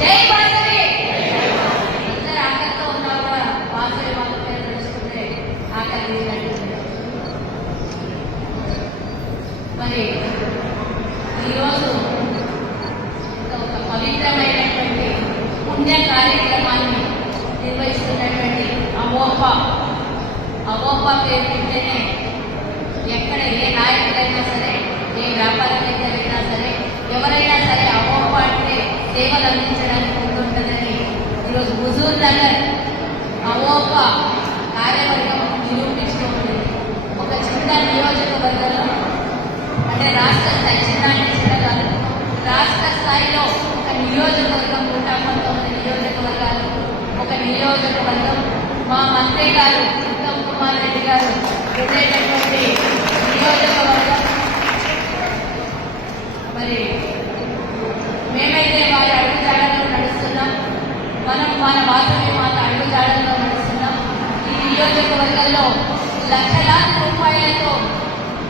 జై వాసవి. అందరు ఆకలితో ఉన్నా కూడా వాసవి వాళ్ళ పేరు తెలుసుకుంటే ఆకలి. మరి ఈరోజు ఒక పవిత్రమైనటువంటి పుణ్య కార్యక్రమాన్ని నిర్వహిస్తున్నటువంటి అవోప పేరు వింటేనే ఎక్కడ ఏ నాయకుడైనా సరే, ఏ వ్యాపారవేత్తలైనా సరే, ఎవరైనా సరే అవోప అంటే సేవలు అందించడానికి ముందుంటుందని ఈరోజు హుజూర్ నగర్ అవోప కార్యవర్గం నిరూపించుకోండి. ఒక చిన్న నియోజకవర్గంలో అంటే రాష్ట్ర స్థాయిలో ఒక నియోజకవర్గం 119 నియోజకవర్గాలు, ఒక నియోజకవర్గం మా మంత్రి గారు ఉత్తమ్ కుమార్ రెడ్డి గారు ఉండేటటువంటి నియోజకవర్గం. మరి మేమైతే వారి అడుగుజాడల్లో నడుస్తున్నాం, మనం మన వాసవి మాత అడుగుజాడల్లో నడుస్తున్నాం. ఈ నియోజకవర్గంలో లక్షలాది రూపాయలతో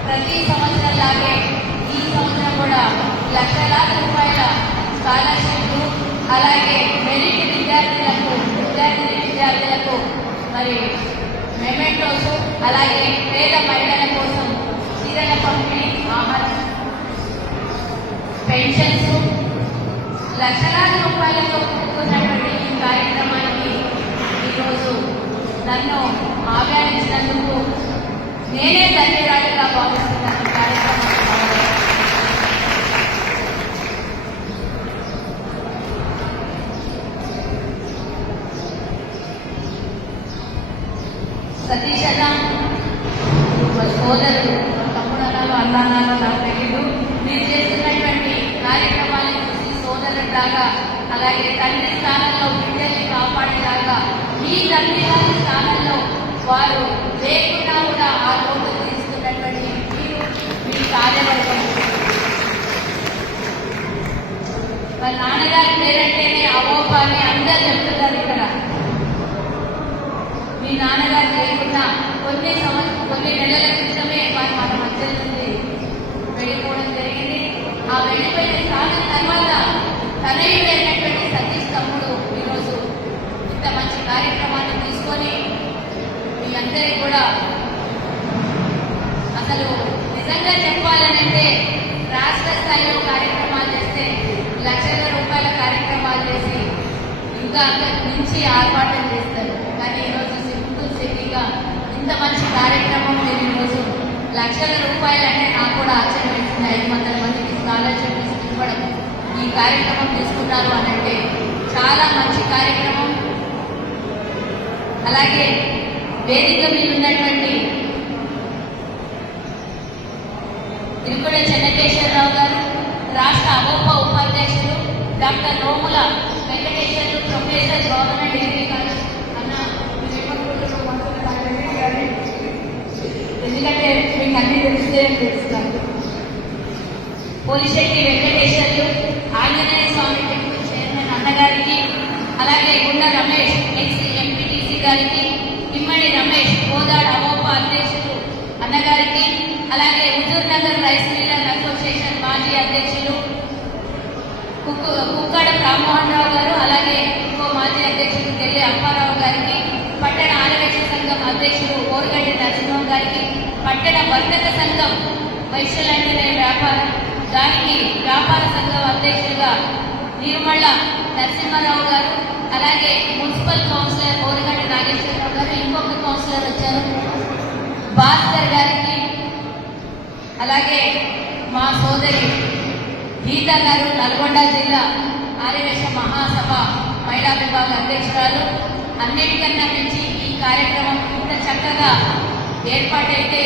ప్రతి సంవత్సరం లాగే ఈ సంవత్సరం కూడా లక్షలాది రూపాయల స్కాలర్షిప్లు, అలాగే మెరిట్ విద్యార్థులకు మరి మెమెంటోస్, అలాగే పేద మహిళల కోసం చీరల పంపిణీ, ఆహారం, పెన్షన్స్, లక్షలాది రూపాయలతో కూడుకున్నటువంటి ఈ కార్యక్రమానికి ఈరోజు నన్ను ఆహ్వానించినందుకు నేనే ధన్యవాదాలుగా భావిస్తున్నాను. కార్యక్రమం సతీష్ అన్న సోదరుడు, తమ్ముడు అన్నాను, అన్నాను, నాకు తెలియదు. మీరు చేస్తున్నటువంటి కార్యక్రమాలను చూసి సోదరుడిలాగా, అలాగే తండ్రి స్థానంలో బిడ్డల్ని కాపాడేలాగా, ఈ తండ్రి గారి స్థానంలో వారు లేకుండా కూడా ఆ లోటు తీసుకున్నటువంటి మీరు, మీ కార్యవర్గం. మరి నాన్నగారి పేరంటేనే అవోప అని అందరూ చెప్తున్నారు. ఇక్కడ మీ నాన్నగారు లేకుండా కొన్ని నెలల క్రితమే వారు మన మధ్య నుండి వెళ్ళిపోవడం జరిగింది. ఆ వెళ్ళిపోయిన స్థానం తర్వాత తనయుడైనటువంటి సతీష్ తమ్ముడు ఈరోజు ఇంత మంచి కార్యక్రమాన్ని తీసుకొని మీ అందరికీ కూడా, అసలు నిజంగా చెప్పాలనంటే రాష్ట్ర స్థాయిలో కార్యక్రమాలు చేస్తే లక్షల రూపాయల కార్యక్రమాలు చేసి ఇంకా మించి ఆర్భాటం చేస్తారు. కానీ ఈరోజు సిటీగా ఇంత మంచి కార్యక్రమం మీరు ఈరోజు లక్షల రూపాయలు అంటే నాకు కూడా ఆశ్చర్యం వేసింది. 500 మందికి స్కాలర్షిప్ ఇవ్వడం, ఈ కార్యక్రమం తీసుకున్నారు అనంటే చాలా మంచి కార్యక్రమం. అలాగే వేదిక మీద ఉన్నటువంటి తిరుకుడ చెన్నకేశ్వరరావు గారు, రాష్ట్ర అవోప ఉపాధ్యక్షులు doctor Nomula Venkateswarlu, professor government degree college అన్న, ఎందుకంటే మీకు అన్ని తెలిస్తే తెలుస్తాను. పోలిశెట్టి వెంకటేశ్వర్లు, ఆంజనేయ స్వామి టెంపుల్ చైర్మన్ అన్నగారికి, అలాగే గుండ రమేష్ ఎక్స్ ఎంపీటీసీ గారికి, ఇమ్మడి రమేష్ కోదాడ అవోప అధ్యక్షులు అన్నగారికి, అలాగే Huzur Nagar rice Miller association మాజీ అధ్యక్షులు కుక్కడ రామ్మోహన్ రావు గారు, అలాగే ఇంకో మాజీ అధ్యక్షులు తెల్లి అప్పారావు గారికి, పట్టణ ఆరవేశ సంఘం అధ్యక్షులు ఓరుగడ్డి నరసింహం గారికి, పట్టణ వర్తక సంఘం వైశ్యులంటేనే వ్యాపారం, దానికి వ్యాపార సంఘం అధ్యక్షులుగా నిర్మళ్ళ నరసింహారావు గారు, అలాగే మున్సిపల్ కౌన్సిలర్ ఓరుగడ్డి నాగేశ్వరరావు గారు, ఇంకొక కౌన్సిలర్ వచ్చారు భాస్కర్ గారికి, అలాగే మా సోదరి గీత గారు నల్గొండ జిల్లా ఆర్యవేశ మహాసభ మహిళా విభాగ అధ్యక్షురాలు. అన్నిటికన్నా మించి ఈ కార్యక్రమం ఇంత చక్కగా ఏర్పాటైతే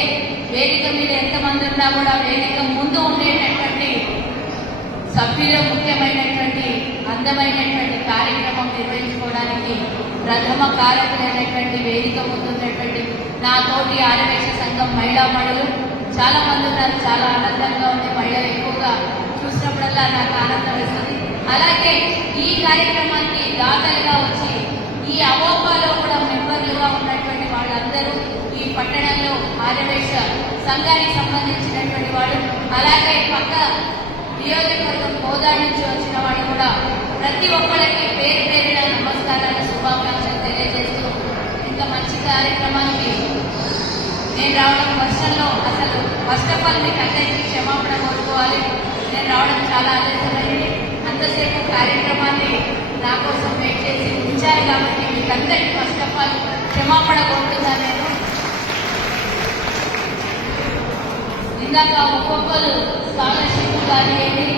వేదిక మీద ఎంతమంది ఉన్నా కూడా వేదిక ముందు ఉండేటటువంటి సభ్యులు ముఖ్యమైనటువంటి అందమైనటువంటి కార్యక్రమం నిర్వహించుకోవడానికి ప్రథమ కారకులైనటువంటి వేదిక ముందు ఉన్నటువంటి నా తోటి ఆర్యవేశ సంఘం మహిళా మణులు చాలా మంది ఉన్నారు. చాలా ఆనందంగా ఉంది. మహిళలు ఎక్కువగా చూసినప్పుడల్లా నాకు ఆనందం వేస్తుంది. అలాగే ఈ కార్యక్రమానికి దాతలుగా వచ్చి ఈ అవోపాలో కూడా మెంబర్లుగా ఉన్నటువంటి వాళ్ళందరూ ఈ పట్టణంలో ఆర్యవేశ సంఘానికి సంబంధించినటువంటి వాడు, అలాగే పక్క నియోజకవర్గం హోదా నుంచి వచ్చిన వాళ్ళు కూడా ప్రతి ప్రతి ఒక్కరికి పేరు పేరున నమస్కారాలు, శుభాకాంక్షలు తెలియజేస్తూ ఇంత మంచి కార్యక్రమానికి నేను రావడం వర్షంలో అసలు ఫస్ట్ ఆఫ్ ఆల్ మీకు అందరికీ క్షమాపణ కోరుకోవాలి. నేను రావడం చాలా ఆలస్యమైంది. అంతసేపు కార్యక్రమాన్ని నా కోసం వెయిట్ చేసి ఉంచారు కాబట్టి మీకు అందరికీ ఫస్ట్ ఆఫ్ ఆల్ క్షమాపణ కోరుతున్నాను. నేను ఇందాక ఒక్కొక్కరు స్కాలర్షిప్ కానివ్వండి,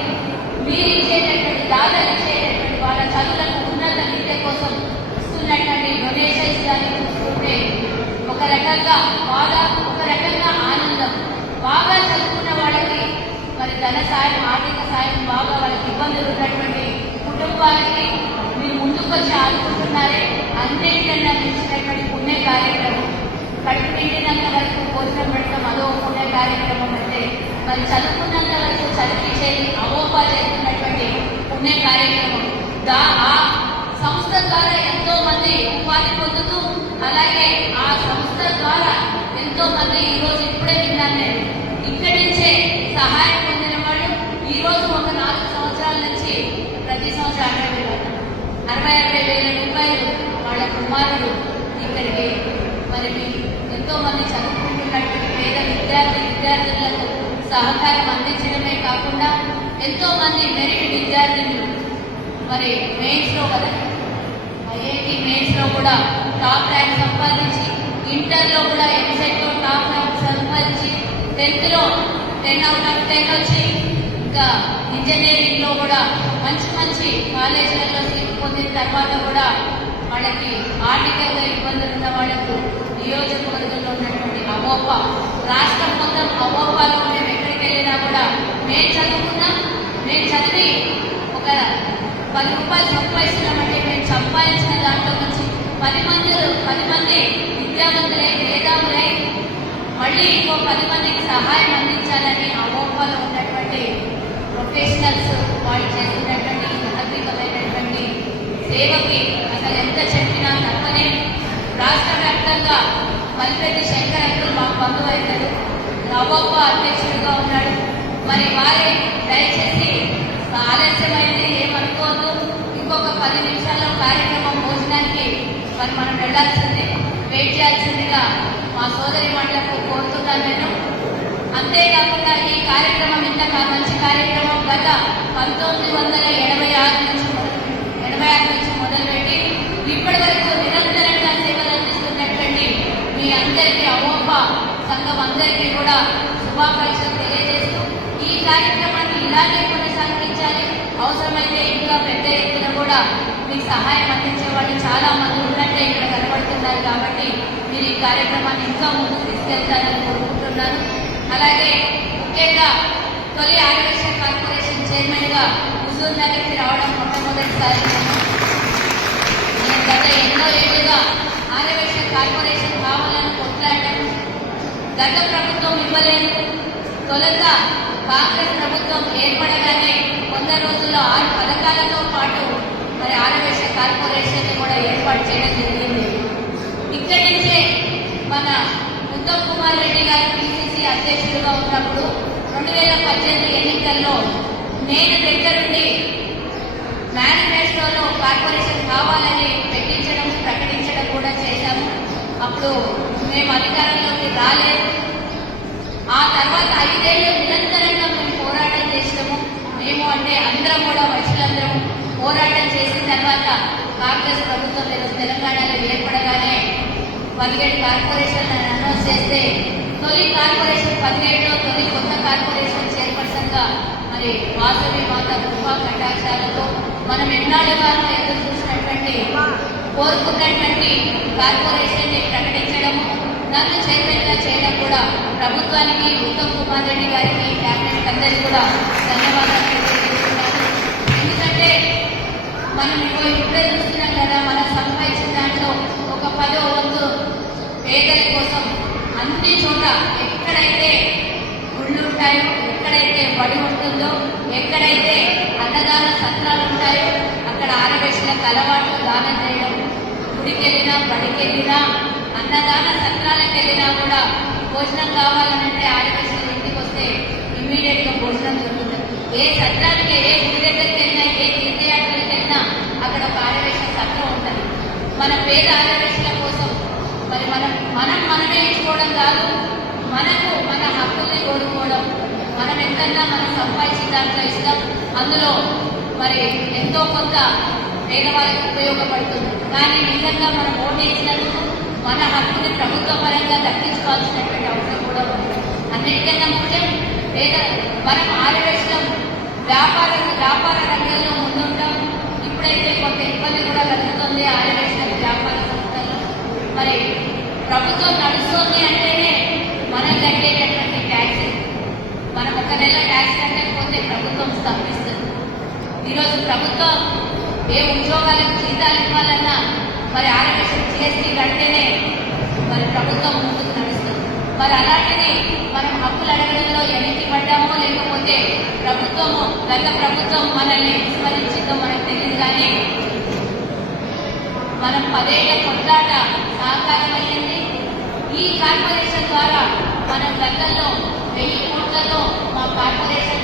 మీరు ఇచ్చేటటువంటి దాదాపు ఇచ్చేటటువంటి వాళ్ళ చదువులకు ఉన్నత విద్య కోసం ఇస్తున్నటువంటి డొనేషన్స్ కానీ చూసుకుంటే ఒక రకంగా బాధ, ఒక రకంగా ఆనందం. బాగా చదువుకున్న వాళ్ళకి మరి ధన సాయం, ఆర్థిక సాయం బాగా వాళ్ళకి ఇబ్బందులు ఉన్నటువంటి కుటుంబాలకి మీరు ముందుకు వచ్చి ఆదుకుంటున్నారే, అన్నింటికన్నా మించినటువంటి పుణ్య కార్యక్రమం. కడుపు నిండినంత వరకు భోజనం పెడతాం, అదో పుణ్య కార్యక్రమం అంటే మరి చదువుకున్నంత వరకు చదివించేది అవోపా చేస్తున్నటువంటి పుణ్య కార్యక్రమం. ఆ సంస్థ ద్వారా ఎంతో మంది ఉపాధి పొందుతూ, అలాగే ఆ సంస్థ ద్వారా ఎంతో మంది ఈరోజు ఇప్పుడే విన్నాను నేను, ఇక్కడి నుంచే సహాయం పొందిన వాళ్ళు ఈరోజు ఒక 4 సంవత్సరాల నుంచి ప్రతి సంవత్సరం 60,000 రూపాయలు వాళ్ళ కుమారుడు ఇక్కడికి మరి ఎంతో మంది చదువుకుంటున్నటువంటి పేద విద్యార్థులకు సహకారం అందించడమే కాకుండా ఎంతో మంది మెరిట్ విద్యార్థులు మరి మెయిన్స్ లో కదా, ఐఐటి మెయిన్స్ లో కూడా టాప్ ర్యాంక్ సంపాదించి, ఇంటర్ లో కూడా ఎంసెట్ లో టాప్ ర్యాంక్ సంపాదించి, 10th లో 10/10 వచ్చి, ఇంకా ఇంజనీరింగ్ లో కూడా మంచి మంచి కాలేజీలలో సీట్ పొందిన తర్వాత కూడా వాళ్ళకి ఆర్థికంగా ఇబ్బందులు ఉన్న వాళ్ళకు నియోజకవర్గంలో ఉన్నటువంటి అవోపా, రాష్ట్రం మొత్తం అవోపాలో మేము ఎక్కడికి వెళ్ళినా కూడా మేము చదువుకున్నాం, మేము చదివి ఒక 10 రూపాయలు సంపాదిస్తున్నామంటే మేము సంపాదించిన దాంట్లో నుంచి 10 మంది విద్యావంతులై, మేధావులై మళ్ళీ ఇంకో 10 మందికి సహాయం అందించాలని అవోపాలో ఉన్నటువంటి ప్రొఫెషనల్స్ వాళ్ళు చేస్తున్నటువంటి మహత్వమైనటువంటి సేవకి అసలు ఎంత చెప్పినా తప్పనే. రాష్ట్ర వ్యాప్తంగా మల్లిపెద్ది శంకర్ అంకుల్ మాకు బంధువు అవుతాడు, అవోపా అధ్యక్షుడిగా ఉన్నాడు. మరి వారే దయచేసి ఆలస్యమైంది ఏమనుకోవద్దు, ఇంకొక 10 నిమిషాల్లో కార్యక్రమం భోజనానికి మరి మనం వెళ్లాల్సింది, వెయిట్ చేయాల్సిందిగా మా సోదరి మండలకు కోరుతున్నాను నేను. అంతేకాకుండా ఈ కార్యక్రమం ఇంత మంచి కార్యక్రమం గత 1986 నుంచి మొదలుపెట్టి ఇప్పటి వరకు నిరంతరంగా సేవలు అందిస్తున్నటువంటి మీ అందరికీ అవోపా సంఘం అందరికీ కూడా శుభాకాంక్షలు తెలియజేస్తూ ఈ కార్యక్రమాన్ని ఇలాగే కొనసాగించాలి. అవసరమైతే ఇంకా పెద్ద ఎత్తున కూడా మీకు సహాయం అందించే వాళ్ళు చాలా మంది ఉన్నట్టే ఇక్కడ కనబడుతున్నారు కాబట్టి మీరు ఈ కార్యక్రమాన్ని ఇంకా ముందుకు తీసుకెళ్తారని కోరుకుంటున్నాను. అలాగే ముఖ్యంగా తొలి ఆర్యవైశ్య కార్పొరేషన్ చైర్మన్ గా హుజూర్ నగర్కి రావడం మొట్టమొదటిసారి. నేను గత ఎన్నో ఏళ్లుగా ఆర్యవైశ్య కార్పొరేషన్ కావాలని కొట్లాడటం, గత ప్రభుత్వం ఇవ్వలేదు. తొలుత కాంగ్రెస్ ప్రభుత్వం ఏర్పడగానే 100 రోజుల్లో 6 పథకాలతో పాటు మరి ఆర్యవైశ్య కార్పొరేషన్ కూడా ఏర్పాటు చేయడం జరిగింది. ఇక్కడి నుంచే మన ఉత్తమ్ కుమార్ రెడ్డి గారు పిసిసి అధ్యక్షుడిగా ఉన్నప్పుడు 2018 ఎన్నికల్లో నేను దగ్గరుండి మేనిఫెస్టోలో కార్పొరేషన్ కావాలని పెట్టించడం, ప్రకటించడం కూడా చేశాము. అప్పుడు మేము అధికారంలోకి రాలేదు. ఆ తర్వాత 5 ఏళ్ళు నిరంతరంగా మేము పోరాటం చేసినాము. మేము అంటే అందరం కూడా వైశ్యులందరం పోరాటం చేసిన తర్వాత కాంగ్రెస్ ప్రభుత్వం తెలంగాణలో ఏర్పడగానే 17 కార్పొరేషన్లను అనౌన్స్ చేస్తే తొలి కార్పొరేషన్ 17లో తొలి కొత్త కార్పొరేషన్ చైర్పర్సన్ గా మరి వాసవి మాత కృపా కటాక్షాలతో మనం ఎన్నాళ్ళుగానో ఎదురు చూసినటువంటి కోరుకున్నటువంటి కార్పొరేషన్ ని ప్రకటించడము, నన్ను చైర్మన్ గా చేయడం కూడా ప్రభుత్వానికి, ఉత్తమ్ కుమార్ రెడ్డి గారికి, క్యాబినెట్ అందరికీ కూడా ధన్యవాదాలు తెలియజేస్తున్నాను. ఎందుకంటే మనం ఇప్పుడే చూస్తున్నాం కదా, మనం సంపాదించిన దాంట్లో ఒక 10వ వంతు పేదల కోసం అన్ని చోట ఎక్కడైతే గుళ్ళు ఉంటాయో, ఎక్కడైతే బడి ఉంటుందో, ఎక్కడైతే అన్నదాన సత్రాలు ఉంటాయో అక్కడ ఆర్యవైశ్యులకు అలవాటు దానం చేయడం. గుడికి వెళ్ళినా, బడికి వెళ్ళినా, అన్నదాన సత్రాలకు వెళ్ళినా కూడా భోజనం కావాలంటే ఆర్యవైశ్యులు ఇంటికి వస్తే ఇమ్మీడియట్ గా భోజనం దొరుకుతుంది. ఏ సత్రానికి, ఏ గుడి దగ్గరికి వెళ్ళినా, ఏ తీర్థయాత్రలకు వెళ్ళినా మన పేద ఆదివాసీల కోసం మరి మనమే ఇచ్చుకోవడం కాదు, మనకు మన హక్కుల్ని కోరుకోవడం, మనం ఎంతన్నా మనం సంపాదించిన దాంట్లో ఇస్తాం, అందులో మరి ఎంతో కొంత పేదవాళ్ళకి ఉపయోగపడుతుంది. కానీ నిజంగా మనం ఓటేసినందుకు మన హక్కుని ప్రభుత్వ పరంగా దక్కించుకోవాల్సినటువంటి అవసరం కూడా ఉంది. అన్నిటికన్నా ముఖ్యం మనం ఆదివాసీలం వ్యాపార రంగంలో ముందుంటాం. ఇప్పుడైతే కొంత ఇబ్బంది కూడా కలుగుతుంది ఆదివాసీల వ్యాపార సంస్థల్లో. మరి ప్రభుత్వం నడుస్తుంది అంటేనే మనం కట్టేటటువంటి ట్యాక్స్, మనం ఒక నెల ట్యాక్స్ కట్టకపోతే ప్రభుత్వం స్తంభిస్తుంది. ఈరోజు ప్రభుత్వం ఏ ఉద్యోగాలకు జీతాలు ఇవ్వాలన్నా మరి ఆదివాసీ జీఎస్టీ కడితేనే మరి ప్రభుత్వం ముందుకు నడుస్తుంది. మరి అలాంటిది మనం హక్కులు అడగడంలో వెనక్కి పడ్డామో లేకపోతే గత ప్రభుత్వం మనల్ని విస్మరించిందో మనకు తెలియదు. కానీ మనం 10 ఏళ్ల కొట్లాట సాకారమైంది. ఈ కార్పొరేషన్ ద్వారా మనం గతంలో 1000 కోట్లతో మా కార్పొరేషన్